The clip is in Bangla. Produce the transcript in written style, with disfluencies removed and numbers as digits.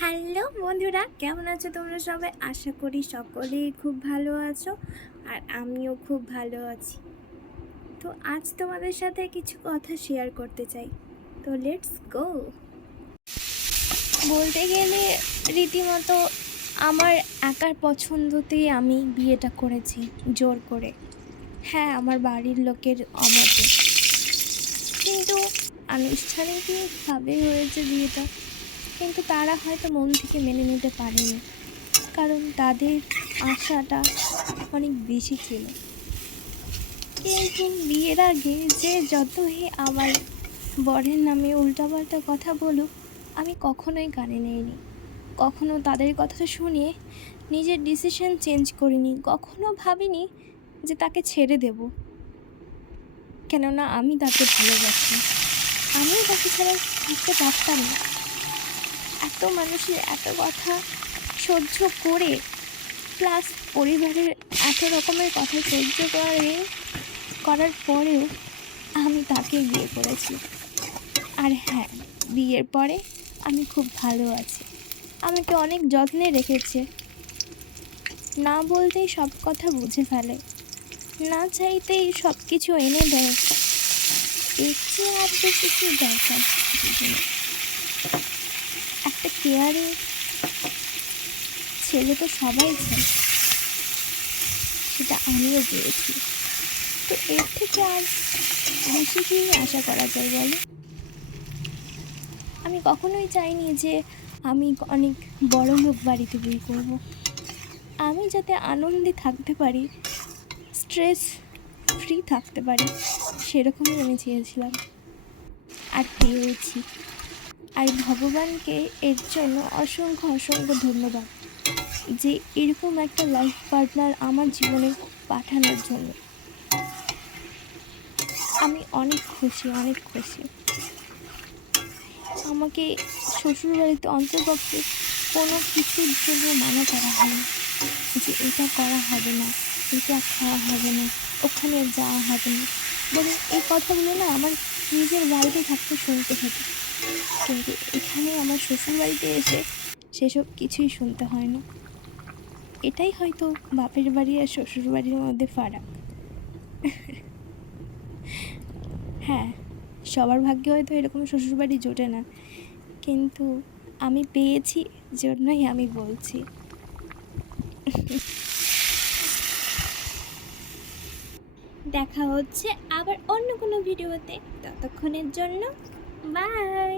হ্যালো বন্ধুরা, কেমন আছো তোমরা সবাই? আশা করি সকলেই খুব ভালো আছো, আর আমিও খুব ভালো আছি। তো আজ তোমাদের সাথে কিছু কথা শেয়ার করতে চাই। তো লেটস গো। বলতে গেলে রীতিমতো আমার একার পছন্দতেই আমি বিয়েটা করেছি, জোর করে। হ্যাঁ, আমার বাড়ির লোকের অমতে, কিন্তু আনুষ্ঠানিকভাবে হয়েছে বিয়েটা। কিন্তু তারা হয়তো মন থেকে মেনে নিতে পারেনি, কারণ তাদের আশাটা অনেক বেশি ছিল। কিন্তু বিয়ের আগে যে যতই আমার বরের নামে উল্টাপাল্টা কথা বলুক, আমি কখনোই কানে নেইনি। কখনো তাদের কথা শুনে নিজের ডিসিশন চেঞ্জ করিনি। কখনো ভাবিনি যে তাকে ছেড়ে দেব, কেননা আমি তাকে ভালোবাসি। আমিও তাকে ছাড়া থাকতে পারতাম না। এত মানুষের এত কথা সহ্য করে, প্লাস পরিবারের এত রকমের কথা সহ্য করার পরেও আমি তাকে বিয়ে করেছি। আর হ্যাঁ, বিয়ের পরে আমি খুব ভালো আছি। আমাকে অনেক যত্নে রেখেছে। না বলতেই সব কথা বুঝে ফেলে, না চাইতেই সব কিছু এনে দেয়। এর চেয়ে আর বেশি কি দরকার জীবনে? একটা কেয়ারিং ছেলে তো সবাই চায়, সেটা আমিও পেয়েছি। তো এর থেকে আর বেশি কি আশা করা যায় বলো? আমি কখনোই চাইনি যে আমি অনেক বড় লোক বাড়িতে বিয়ে করব। আমি যাতে আনন্দে থাকতে পারি, স্ট্রেস ফ্রি থাকতে পারি, সেরকমই আমি চেয়েছিলাম, আর পেয়েছি। আর ভগবানকে এর জন্য অসংখ্য অসংখ্য ধন্যবাদ, যে এরকম একটা লাইফ পার্টনার আমার জীবনে পাঠানোর জন্য। আমি অনেক খুশি, অনেক খুশি। আমাকে শ্বশুরবাড়িতে অন্ততপক্ষে কোনো কিছুর জন্য মানা করা হয়নি, যে এটা করা হবে না, এটা খাওয়া হবে না, ওখানে যাওয়া হবে না। বরং এই কথাগুলো না আমার নিজের বাড়িতে থাকতে শুনতে হতো, কিন্তু এখানে আমার শ্বশুরবাড়িতে এসে সেসব কিছুই শুনতে হয় না। এটাই হয়তো বাপের বাড়ি আর শ্বশুরবাড়ির মধ্যে ফারাক। হ্যাঁ, সবার ভাগ্যে হয়তো এরকম শ্বশুরবাড়ি জোটে না, কিন্তু আমি পেয়েছি, জন্যই আমি বলছি। দেখা হচ্ছে আবার অন্য কোনো ভিডিওতে। ততক্ষণের জন্য বাই।